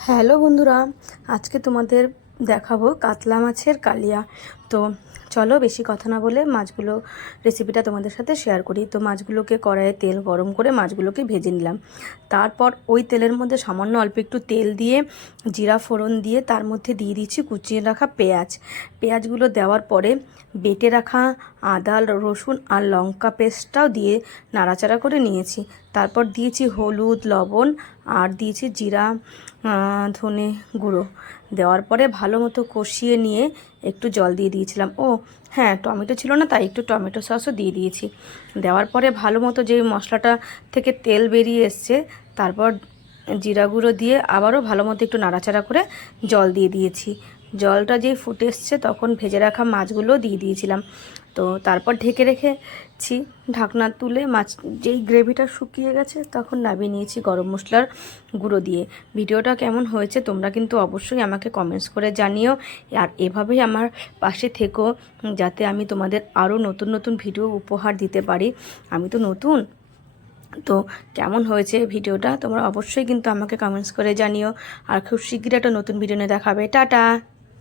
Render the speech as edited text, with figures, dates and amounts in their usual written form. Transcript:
Hello বন্ধুরা, আজকে তোমাদের দেখাবো কাতলা মাছের কালিয়া। তো চলো বেশি কথা না বলে মাছগুলো রেসিপিটা তোমাদের সাথে শেয়ার করি। তো মাছগুলোকে কড়াইয়ে তেল গরম করে মাছগুলোকে ভেজে নিলাম। তারপর ওই তেলের মধ্যে সামান্য অল্প একটু তেল দিয়ে জিরা ফোড়ন দিয়ে তার মধ্যে দিয়ে দিচ্ছি কুচিয়ে রাখা পেঁয়াজগুলো দেওয়ার পরে বেটে রাখা আদা রসুন আর লঙ্কা পেস্টটাও দিয়ে নাড়াচাড়া করে নিয়েছি। তারপর দিয়েছি হলুদ লবণ আর দিয়েছি জিরা ধনে গুঁড়ো। দেওয়ার পরে ভালো মতো কষিয়ে নিয়ে একটু জল দিয়ে দিয়েছিলাম। ও হ্যাঁ, টমেটো ছিল না, তাই একটু টমেটো সসও দিয়ে দিয়েছি। দেওয়ার পরে ভালো মতো যে মশলাটা থেকে তেল বেরিয়ে এসছে, তারপর জিরা গুঁড়ো দিয়ে আবারও ভালো মতো একটু নাড়াচাড়া করে জল দিয়ে দিয়েছি। জলটা যেই ফুটে এসছে তখন ভেজে রাখা মাছগুলো দিয়ে দিয়েছিলাম। তো তারপর ঢেকে রেখেছি, ঢাকনা তুলে মাছ যেই গ্রেভিটা শুকিয়ে গেছে তখন নামিয়ে নিয়েছি গরম মশলার গুঁড়ো দিয়ে। ভিডিওটা কেমন হয়েছে তোমরা কিন্তু অবশ্যই আমাকে কমেন্টস করে জানিও। আর এভাবেই আমার পাশে থেকো, যাতে আমি তোমাদের আরও নতুন নতুন ভিডিও উপহার দিতে পারি। আমি তো নতুন, তো কেমন হয়েছে ভিডিওটা তোমরা অবশ্যই কিন্তু আমাকে কমেন্টস করে জানিও। আর খুব শীঘ্রই একটা নতুন ভিডিও নিয়ে দেখাবে। টাটা।